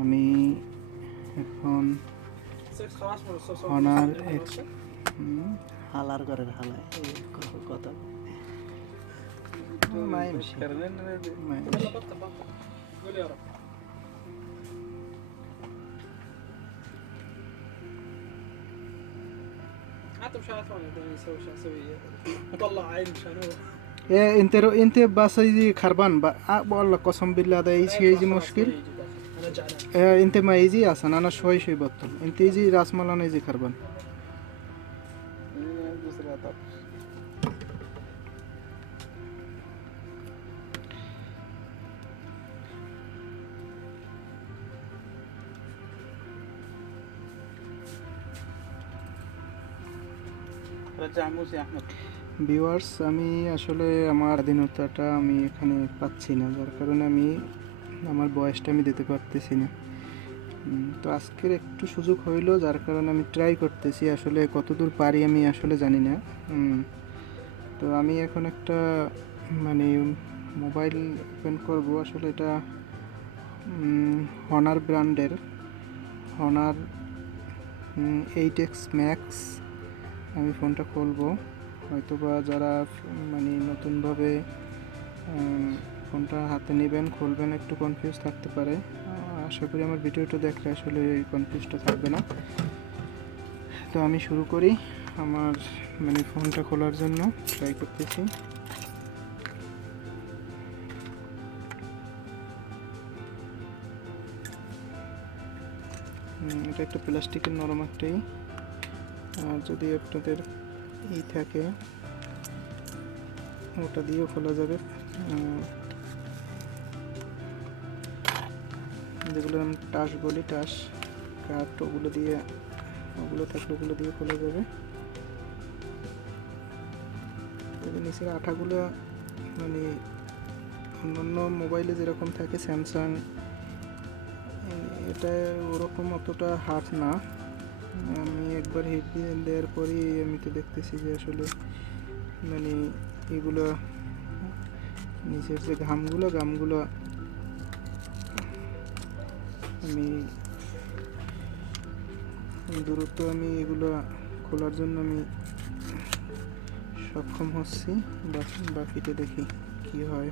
আমি এখন অনার হালার ঘরের হালায় কথা انت بس يجي خربان والله قسم بالله ده يجي مشكل انت ما يجي اصلا انا شوي بطل انت يجي راس مال انا يجي خربان ভিউয়ার্স, আমি আসলে আমার স্বাধীনতাটা আমি এখানে পাচ্ছি না, যার কারণে আমি আমার বয়সটা আমি দিতে পারতেছি না। তো আজকের একটু সুযোগ হইলো, যার কারণে আমি ট্রাই করতেছি, আসলে কতদূর পারি আমি আসলে জানি না। তো আমি এখন একটা মানে মোবাইল ওপেন করব, আসলে এটা হনার ব্র্যান্ডের হনার 8X ম্যাক্স আমি ফোনটা খুলবো। হয়তোবা যারা মানে নতুনভাবে ফোনটা হাতে নেবেন খুলবেন একটু কনফিউজ থাকতে পারে। আশা করি আমার ভিডিওটা দেখলে আসলে এই কনফিউজটা থাকবে না। তো আমি শুরু করি আমার মানে ফোনটা খোলার জন্য ট্রাই করতেছি। এটা একটা প্লাস্টিকের নরম একটাই, আর যদি আপনাদের থাকে ওটা দিয়েও খোলা যাবে। যেগুলো আমি টাচ বলি, টাচ কাঠ, ওগুলো থাকলে ওগুলো দিয়ে খোলা যাবে। তবে নিচের আঠাগুলো মানে অন্যান্য মোবাইলে যেরকম থাকে স্যামসাং, এটা ওরকম অতটা হার্ড না। আমি একবার হিট দিয়ে দেওয়ার পরেই আমি তো দেখতেছি যে আসলে মানে এগুলো নিচের যে ঘামগুলো আমি দ্রুত আমি এগুলো খোলার জন্য আমি সক্ষম হচ্ছি। বাকিটা দেখি কি হয়।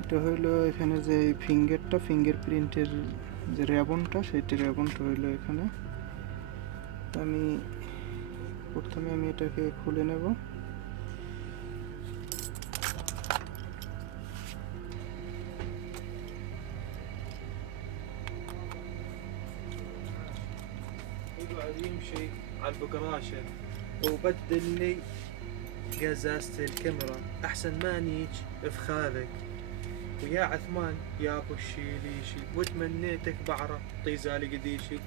এটা হইলো এখানে যে ফিঙ্গারপ্রিন্টের যে র্যাবনটা, সেটি র্যাবনটা হইলো এখানে। আমি প্রথমে এটাকে খুলে নেব। يمشي على البقراشة وبدل لي قزازة الكاميرا أحسن ما نيج بخالك ويا عثمان يا ابو الشيلي شي وتمنيتك بعرة طيزالي قديشي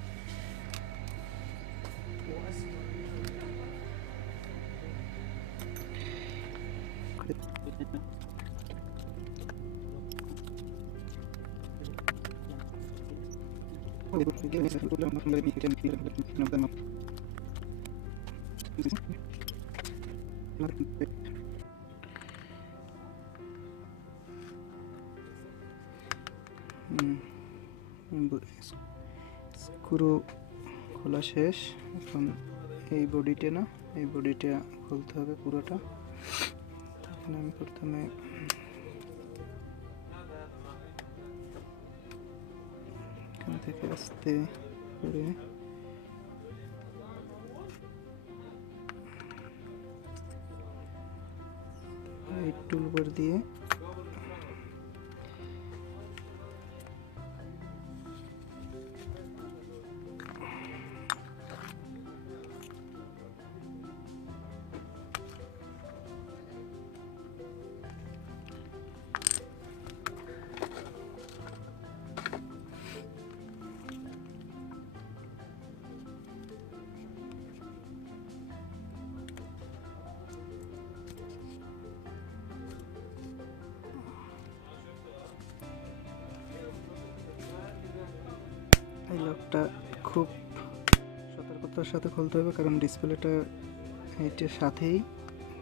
স্ক্রু খোলা শেষ। এখন এই বডিটা খুলতে হবে পুরোটা। এখানে আমি প্রথমে এখান থেকে আস্তে করে এই টুলবার দিয়ে লকটা খুব সতর্কতার সাথে খুলতে হবে, কারণ ডিসপ্লেটা এইটার সাথেই,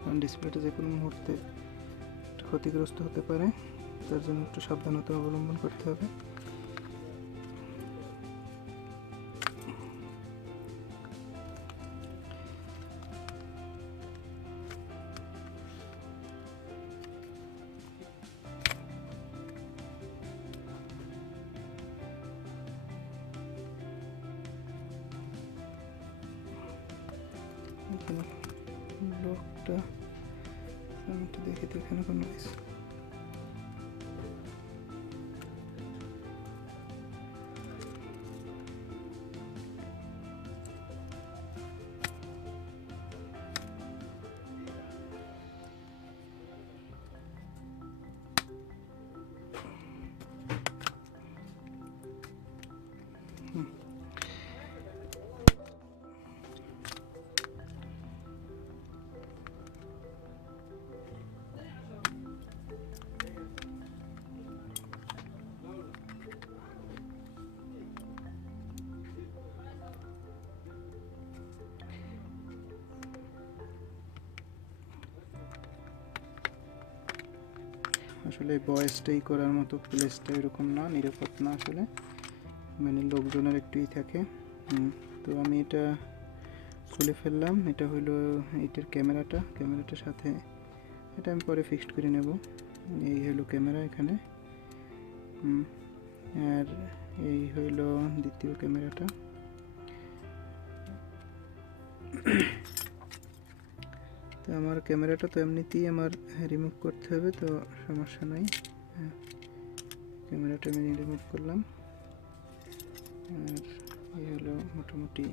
কারণ ডিসপ্লেটা যে কোনো মুহূর্তে ক্ষতিগ্রস্ত হতে পারে, তার জন্য একটু সাবধানতা অবলম্বন করতে হবে। এখানে লকটা আমি একটু দেখি তো এখানে কোনো আছে। আসলে বয়েসটাই করার মতো প্লেসটা এরকম না, নিরাপদ না আসলে, মানে লোকজনের একটুই থাকে। তো আমি এটা খুলে ফেললাম। এটা হলো এইটার ক্যামেরাটার সাথে, এটা আমি পরে ফিক্সড করে নেব। এই হলো ক্যামেরা এখানে, আর এই হইল দ্বিতীয় ক্যামেরাটা। তো আমার ক্যামেরাটা তো এমনিতেই আমার রিমুভ করতে হবে, তো সমস্যা নাই। ক্যামেরাটা আমি রিমুভ করলাম, আর এই হলো মোটামুটি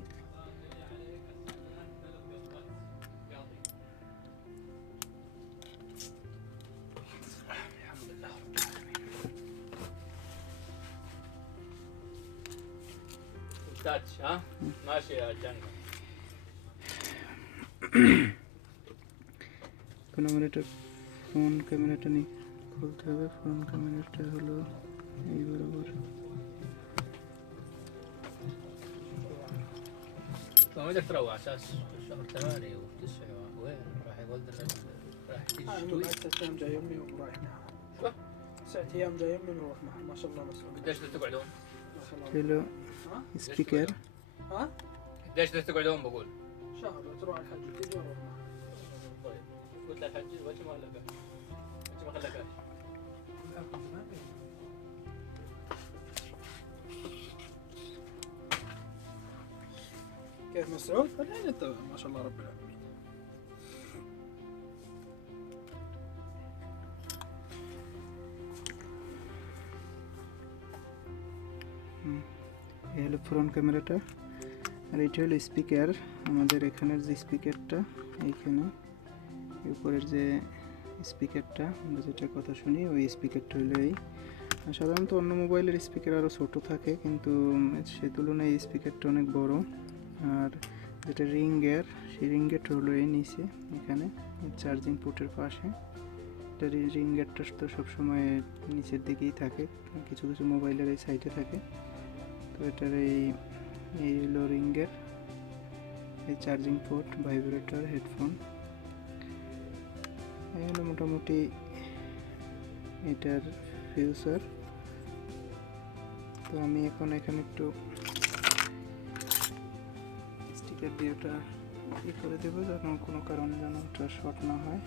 تاتش ها ماشي يا جنة. এখন আমার এটা ফ্রন্ট ক্যামেরাটা নিয়ে খুলতে হবে। ফ্রন্ট ক্যামেরাটা হলো এই বরাবর। ما بدك تروح على اساس شهر 8 و9 وين راح يقول لك راح تيجي تشتوي. 9 أيام جاي أمي ورايح معها. شو؟ 9 أيام جاي أمي ونروح معها، ما شاء الله مسؤول. قديش بدك تقعدون؟ ما شاء الله. হলো ها؟ স্পিকার। ها؟ قديش بدك تقعدون بقول؟ شهر تروح على الحج وتيجي ونروح معها. طيب قلت لك حجي وجه ما لك وجه ما خلاكش. كيف مسعود؟ خلينا نتابع ما شاء الله رب العالمين. এই হলো ফ্রন্ট ক্যামেরাটা, আর এটা হলো স্পিকার। আমাদের এখানের যে স্পিকারটা, এইখানে উপরের যে স্পিকারটা আমরা যেটা কথা শুনি, ওই স্পিকারটা হলো এই। সাধারণত অন্য মোবাইলের স্পিকার আরও ছোটো থাকে, কিন্তু সে তুলনায় এই স্পিকারটা অনেক বড়। আর যেটা রিংয়ের, সেই রিংগেট হলো এই নিচে, এখানে চার্জিং পোর্টের পাশে। এটা রিংগেটটা তো সবসময় নিচের দিকেই থাকে, কিছু কিছু মোবাইলের এই সাইডে থাকে। তো এটার এই হলো রিংগেট, এই চার্জিং পোর্ট, ভাইব্রেটর, হেডফোন, এই হলো মোটামুটি এটার ফিউচার। তো আমি এখন এখানে একটু স্টিকার দিয়ে ওটা করে দেবো, যেন কোনো কারণে যেন ওটা শর্ট না হয়।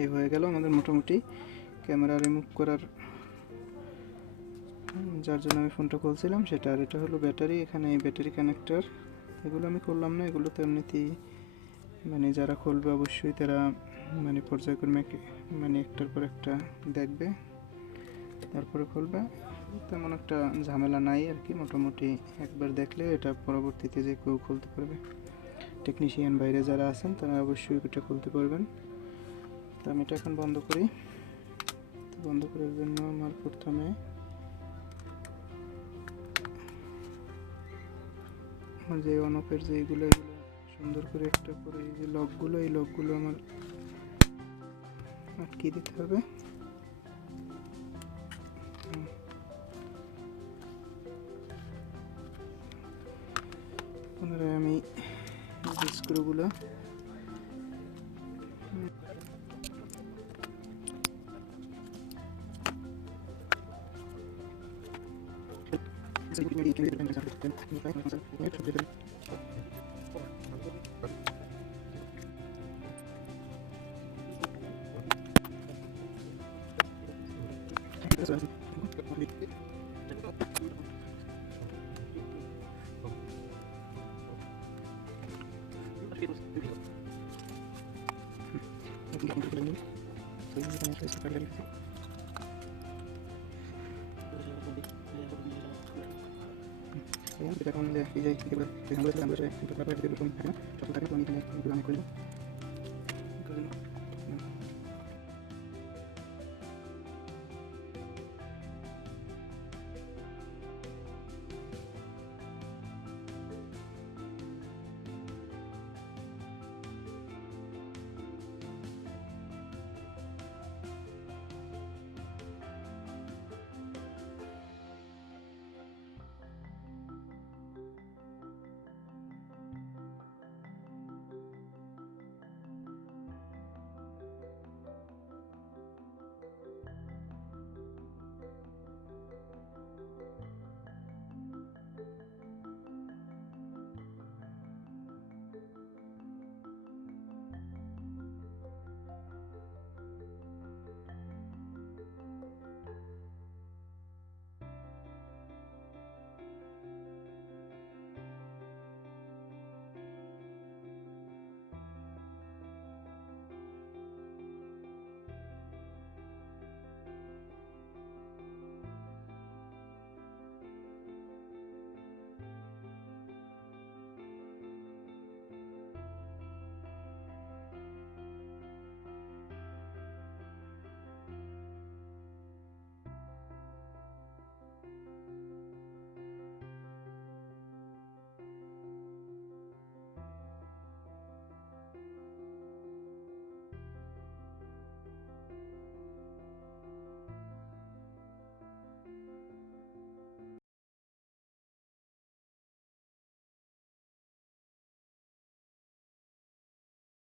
এই হয়ে গেল আমাদের মোটামুটি ক্যামেরা রিমুভ করার যার জন্য আমি ফোনটা খুলছিলাম সেটা। আর এটা হলো ব্যাটারি, এখানে এই ব্যাটারি কানেক্টর। এগুলো আমি করলাম না, এগুলো তো এমনিতেই মানে যারা খুলবে অবশ্যই তারা মানে পর্যায়ক্রমে মানে একটার পর একটা দেখবে, তারপরে খুলবে। তেমন একটা ঝামেলা নাই আর কি, মোটামুটি একবার দেখলে এটা পরবর্তীতে যে কেউ খুলতে পারবে। টেকনিশিয়ান বাইরে যারা আছেন তারা অবশ্যই এটা খুলতে পারবেন। তো আমি এটা এখন বন্ধ করি। তো বন্ধ করার জন্য আমার প্রথমে আমার যে অন অফের যে এগুলো সুন্দর করে একটা করে এই যে লকগুলো, এই লকগুলো আমার আটকে দিতে হবে। পুনরায় আমি স্ক্রুগুলো